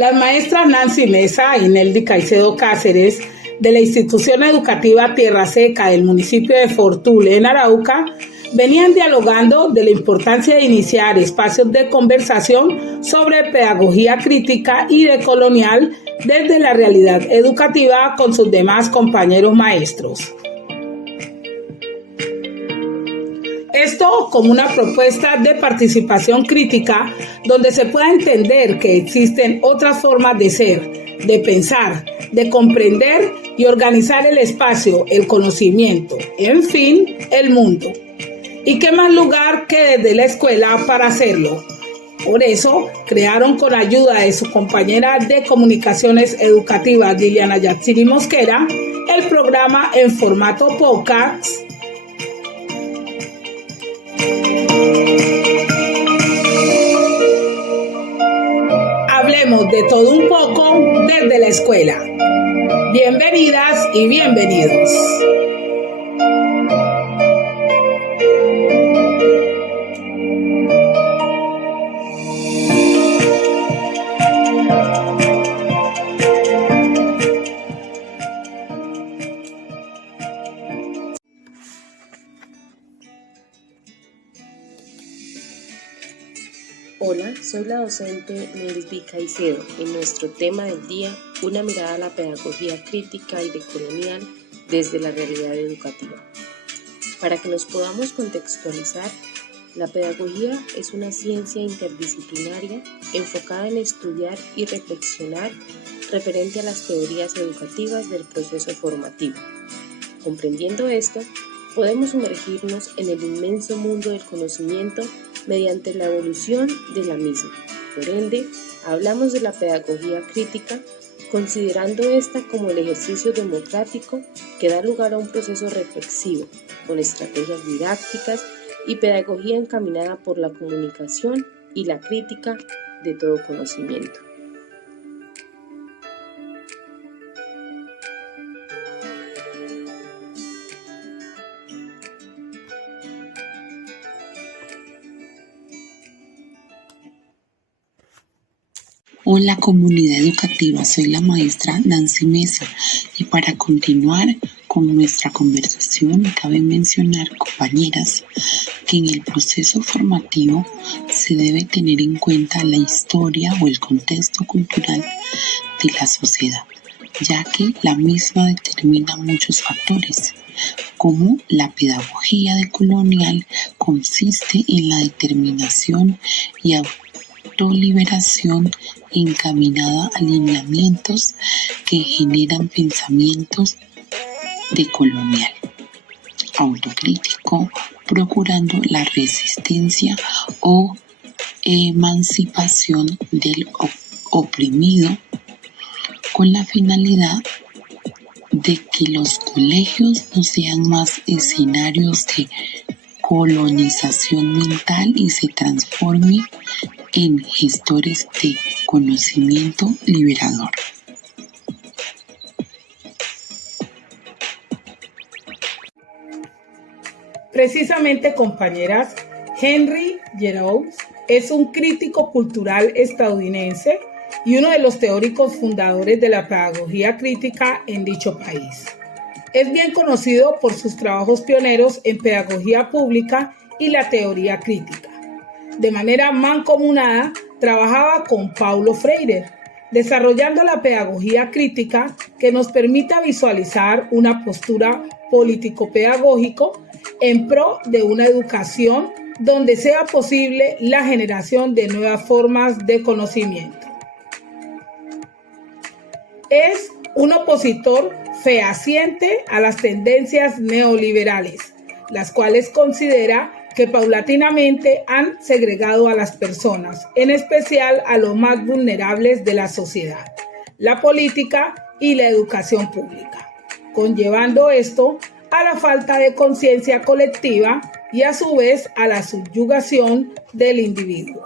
Las maestras Nancy Mesa y Neldy Caicedo Cáceres, de la institución educativa Tierra Seca del municipio de Fortule, en Arauca, venían dialogando de la importancia de iniciar espacios de conversación sobre pedagogía crítica y decolonial desde la realidad educativa con sus demás compañeros maestros. Esto como una propuesta de participación crítica donde se pueda entender que existen otras formas de ser, de pensar, de comprender y organizar el espacio, el conocimiento, en fin, el mundo. ¿Y qué más lugar que desde la escuela para hacerlo? Por eso, crearon con ayuda de su compañera de comunicaciones educativas, Liliana Yatsiri Mosquera, el programa en formato podcast. Hablemos de todo un poco desde la escuela. Bienvenidas y bienvenidos. Hola, soy la docente Neldy Caicedo. En nuestro tema del día, una mirada a la pedagogía crítica y decolonial desde la realidad educativa. Para que nos podamos contextualizar, la pedagogía es una ciencia interdisciplinaria enfocada en estudiar y reflexionar referente a las teorías educativas del proceso formativo. Comprendiendo esto, podemos sumergirnos en el inmenso mundo del conocimiento mediante la evolución de la misma. Por ende, hablamos de la pedagogía crítica, considerando esta como el ejercicio democrático que da lugar a un proceso reflexivo, con estrategias didácticas y pedagogía encaminada por la comunicación y la crítica de todo conocimiento. Hola comunidad educativa, soy la maestra Nancy Mesa y para continuar con nuestra conversación cabe mencionar, compañeras, que en el proceso formativo se debe tener en cuenta la historia o el contexto cultural de la sociedad, ya que la misma determina muchos factores, como la pedagogía decolonial consiste en la determinación y autoliberación encaminada a alineamientos que generan pensamientos decolonial, autocrítico, procurando la resistencia o emancipación del oprimido, con la finalidad de que los colegios no sean más escenarios de colonización mental y se transforme en gestores de conocimiento liberador. Precisamente, compañeras, Henry Giroux es un crítico cultural estadounidense y uno de los teóricos fundadores de la pedagogía crítica en dicho país. Es bien conocido por sus trabajos pioneros en pedagogía pública y la teoría crítica. De manera mancomunada, trabajaba con Paulo Freire, desarrollando la pedagogía crítica que nos permita visualizar una postura político-pedagógico en pro de una educación donde sea posible la generación de nuevas formas de conocimiento. Es un opositor fehaciente a las tendencias neoliberales, las cuales considera que paulatinamente han segregado a las personas, en especial a los más vulnerables de la sociedad, la política y la educación pública, conllevando esto a la falta de conciencia colectiva y a su vez a la subyugación del individuo.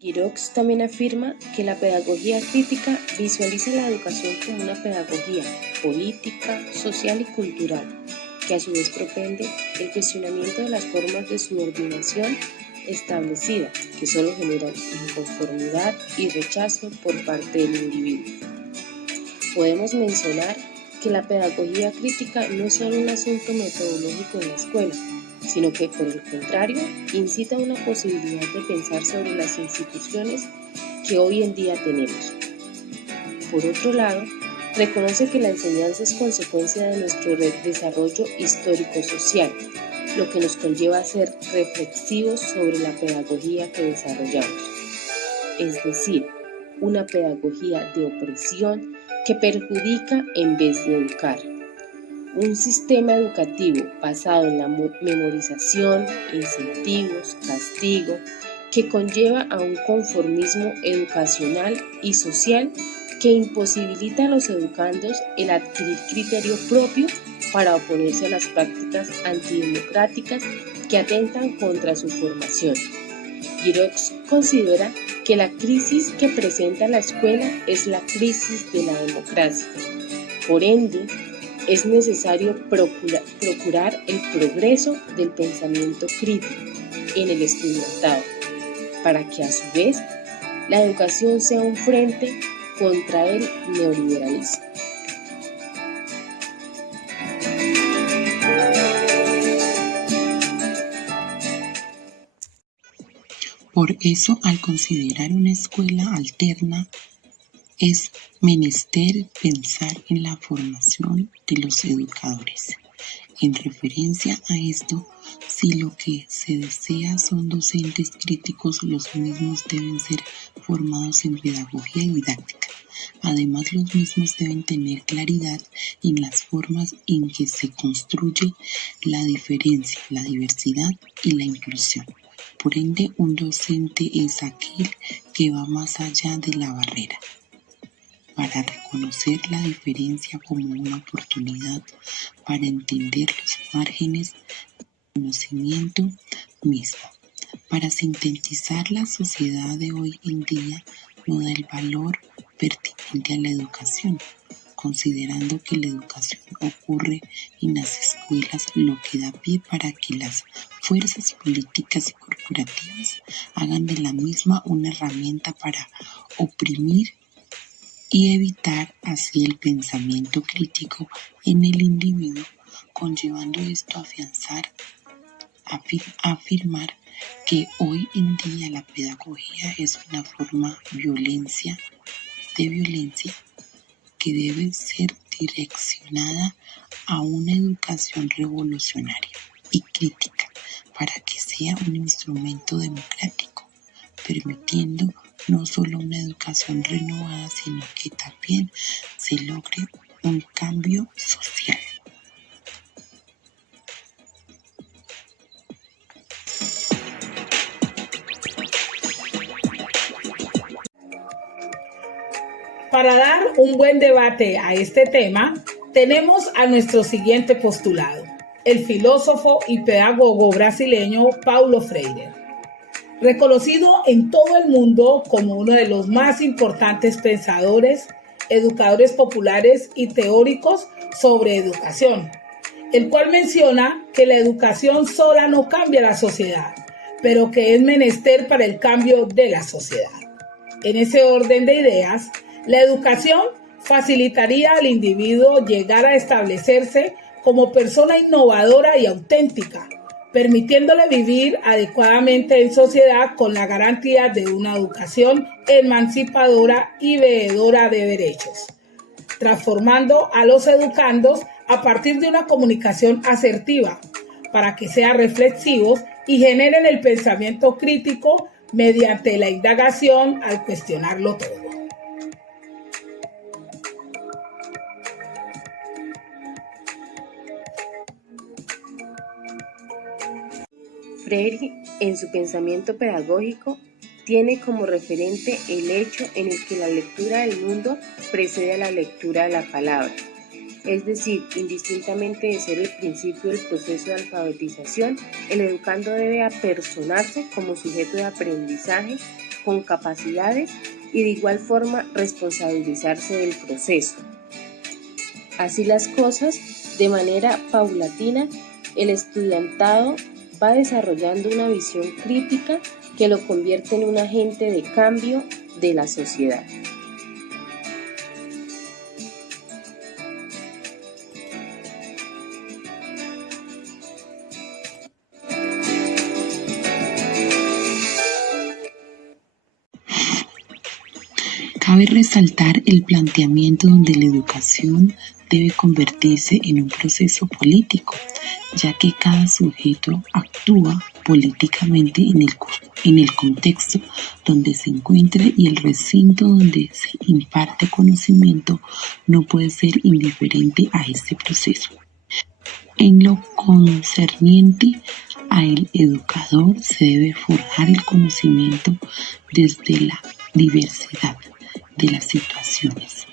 Giroux también afirma que la pedagogía crítica visualiza la educación como una pedagogía política, social y cultural, que a su vez propende el cuestionamiento de las formas de subordinación establecida, que solo generan inconformidad y rechazo por parte del individuo. Podemos mencionar que la pedagogía crítica no es solo un asunto metodológico en la escuela, sino que por el contrario incita a una posibilidad de pensar sobre las instituciones que hoy en día tenemos. Por otro lado, reconoce que la enseñanza es consecuencia de nuestro desarrollo histórico-social, lo que nos conlleva a ser reflexivos sobre la pedagogía que desarrollamos, es decir, una pedagogía de opresión que perjudica en vez de educar. Un sistema educativo basado en la memorización, incentivos, castigo, que conlleva a un conformismo educacional y social que imposibilita a los educandos el adquirir criterio propio para oponerse a las prácticas antidemocráticas que atentan contra su formación. Giroux considera que la crisis que presenta la escuela es la crisis de la democracia. Por ende, es necesario procurar el progreso del pensamiento crítico en el estudiantado, para que a su vez la educación sea un frente contra el neoliberalismo. Por eso, al considerar una escuela alterna, es menester pensar en la formación de los educadores. En referencia a esto, si lo que se desea son docentes críticos, los mismos deben ser formados en pedagogía y didáctica. Además, los mismos deben tener claridad en las formas en que se construye la diferencia, la diversidad y la inclusión. Por ende, un docente es aquel que va más allá de la barrera, para reconocer la diferencia como una oportunidad para entender los márgenes del conocimiento mismo. Para sintetizar, la sociedad de hoy en día no da el valor pertinente a la educación, considerando que la educación ocurre en las escuelas, lo que da pie para que las fuerzas políticas y corporativas hagan de la misma una herramienta para oprimir y evitar así el pensamiento crítico en el individuo, conllevando esto a afirmar que hoy en día la pedagogía es una forma de violencia que debe ser direccionada a una educación revolucionaria y crítica para que sea un instrumento democrático, permitiendo no solo una educación renovada, sino que también se logre un cambio social. Para dar un buen debate a este tema, tenemos a nuestro siguiente postulado, el filósofo y pedagogo brasileño Paulo Freire. Reconocido en todo el mundo como uno de los más importantes pensadores, educadores populares y teóricos sobre educación, el cual menciona que la educación sola no cambia la sociedad, pero que es menester para el cambio de la sociedad. En ese orden de ideas, la educación facilitaría al individuo llegar a establecerse como persona innovadora y auténtica, permitiéndole vivir adecuadamente en sociedad con la garantía de una educación emancipadora y veedora de derechos, transformando a los educandos a partir de una comunicación asertiva para que sean reflexivos y generen el pensamiento crítico mediante la indagación al cuestionarlo todo. Freire, en su pensamiento pedagógico, tiene como referente el hecho en el que la lectura del mundo precede a la lectura de la palabra. Es decir, indistintamente de ser el principio del proceso de alfabetización, el educando debe apersonarse como sujeto de aprendizaje con capacidades y de igual forma responsabilizarse del proceso. Así las cosas, De manera paulatina, el estudiantado va desarrollando una visión crítica que lo convierte en un agente de cambio de la sociedad. Cabe resaltar el planteamiento donde la educación debe convertirse en un proceso político, ya que cada sujeto actúa políticamente en el contexto donde se encuentre y el recinto donde se imparte conocimiento no puede ser indiferente a este proceso. En lo concerniente al educador se debe forjar el conocimiento desde la diversidad de las situaciones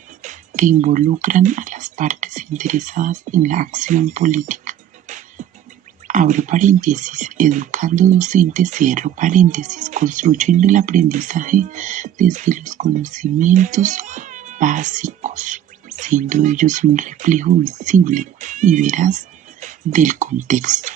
que involucran a las partes interesadas en la acción política. Abro paréntesis, educando docentes, cierro paréntesis, construyendo el aprendizaje desde los conocimientos básicos, siendo ellos un reflejo visible y veraz del contexto.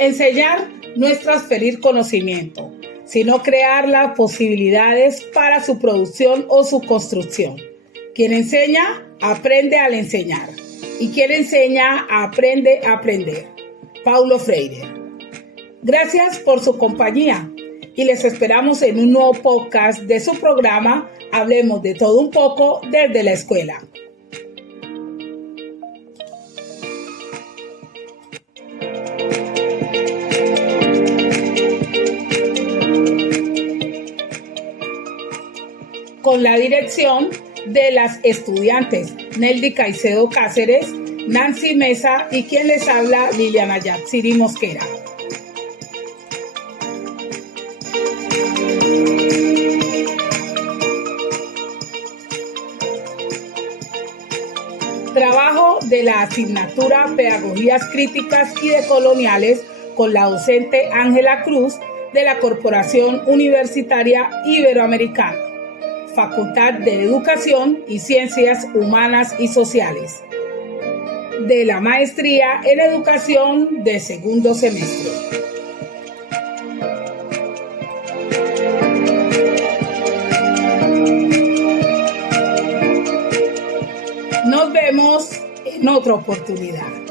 Enseñar no es transferir conocimiento, sino crear las posibilidades para su producción o su construcción. Quien enseña, aprende al enseñar. Y quien enseña, aprende a aprender. Paulo Freire. Gracias por su compañía y les esperamos en un nuevo podcast de su programa Hablemos de todo un poco desde la escuela. Con la dirección de las estudiantes Neldy Caicedo Cáceres, Nancy Mesa y quien les habla, Liliana Yatsiri Mosquera. Trabajo de la asignatura Pedagogías Críticas y Decoloniales con la docente Ángela Cruz de la Corporación Universitaria Iberoamericana, Facultad de Educación y Ciencias Humanas y Sociales, de la Maestría en Educación de segundo semestre. Nos vemos en otra oportunidad.